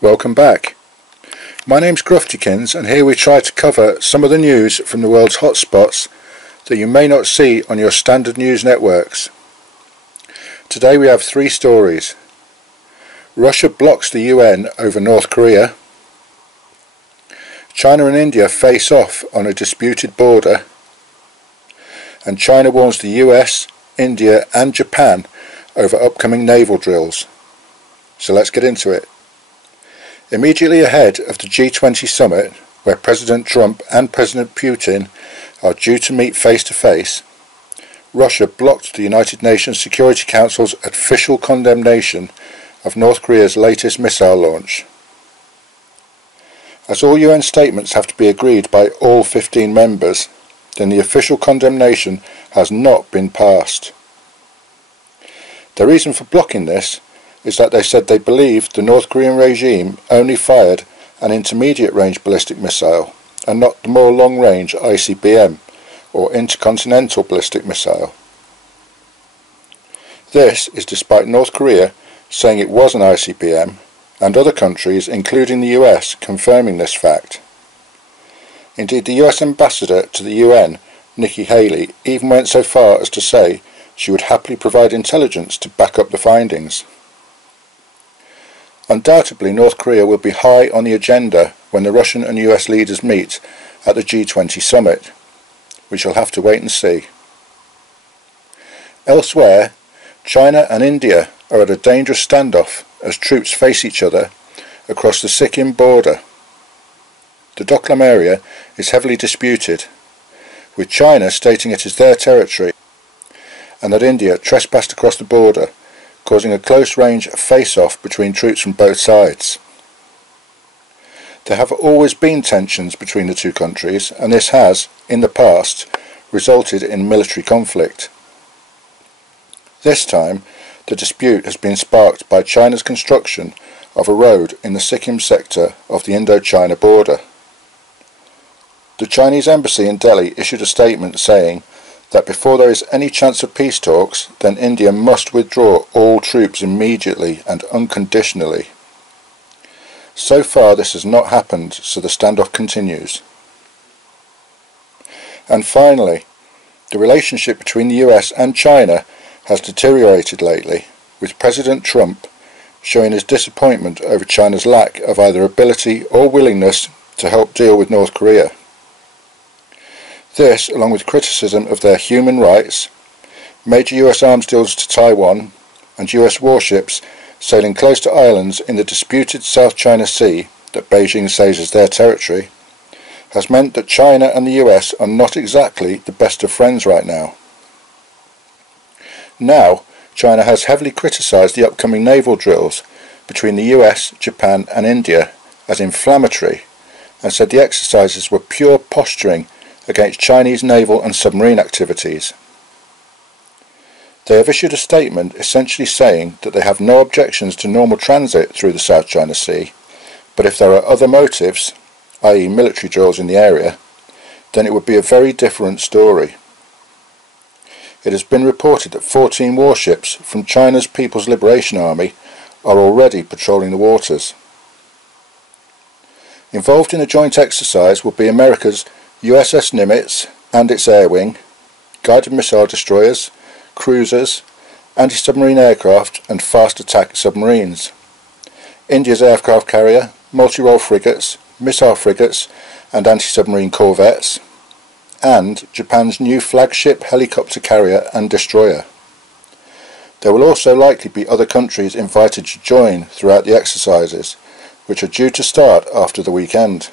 Welcome back. My name's Gruftikins, and here we try to cover some of the news from the world's hotspots that you may not see on your standard news networks. Today we have three stories. Russia blocks the UN over North Korea. China and India face off on a disputed border. And China warns the US, India and Japan over upcoming naval drills. So let's get into it. Immediately ahead of the G20 summit, where President Trump and President Putin are due to meet face to face, Russia blocked the United Nations Security Council's official condemnation of North Korea's latest missile launch. As all UN statements have to be agreed by all 15 members, then the official condemnation has not been passed. The reason for blocking this is that they said they believed the North Korean regime only fired an intermediate range ballistic missile and not the more long range ICBM, or intercontinental ballistic missile. This is despite North Korea saying it was an ICBM and other countries, including the US, confirming this fact. Indeed, the US ambassador to the UN, Nikki Haley, even went so far as to say she would happily provide intelligence to back up the findings. Undoubtedly, North Korea will be high on the agenda when the Russian and US leaders meet at the G20 summit. We shall have to wait and see. Elsewhere, China and India are at a dangerous standoff as troops face each other across the Sikkim border. The Doklam area is heavily disputed, with China stating it is their territory and that India trespassed across the border, causing a close-range face-off between troops from both sides. There have always been tensions between the two countries, and this has, in the past, resulted in military conflict. This time, the dispute has been sparked by China's construction of a road in the Sikkim sector of the Indo-China border. The Chinese embassy in Delhi issued a statement saying that before there is any chance of peace talks, then India must withdraw all troops immediately and unconditionally. So far this has not happened, so the standoff continues. And finally, the relationship between the US and China has deteriorated lately, with President Trump showing his disappointment over China's lack of either ability or willingness to help deal with North Korea. This, along with criticism of their human rights, major US arms deals to Taiwan, and US warships sailing close to islands in the disputed South China Sea that Beijing says is their territory, has meant that China and the US are not exactly the best of friends right now. Now, China has heavily criticised the upcoming naval drills between the US, Japan and India as inflammatory, and said the exercises were pure posturing against Chinese naval and submarine activities. They have issued a statement essentially saying that they have no objections to normal transit through the South China Sea, but if there are other motives, i.e. military drills in the area, then it would be a very different story. It has been reported that 14 warships from China's People's Liberation Army are already patrolling the waters. Involved in the joint exercise will be America's USS Nimitz and its air wing, guided missile destroyers, cruisers, anti-submarine aircraft and fast attack submarines, India's aircraft carrier, multi-role frigates, missile frigates and anti-submarine corvettes, and Japan's new flagship helicopter carrier and destroyer. There will also likely be other countries invited to join throughout the exercises, which are due to start after the weekend.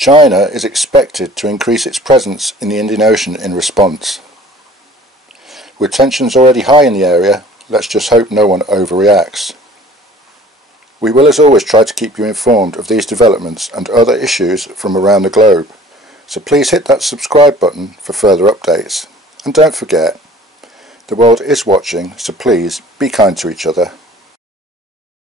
China is expected to increase its presence in the Indian Ocean in response. With tensions already high in the area, let's just hope no one overreacts. We will as always try to keep you informed of these developments and other issues from around the globe, so please hit that subscribe button for further updates. And don't forget, the world is watching, so please be kind to each other.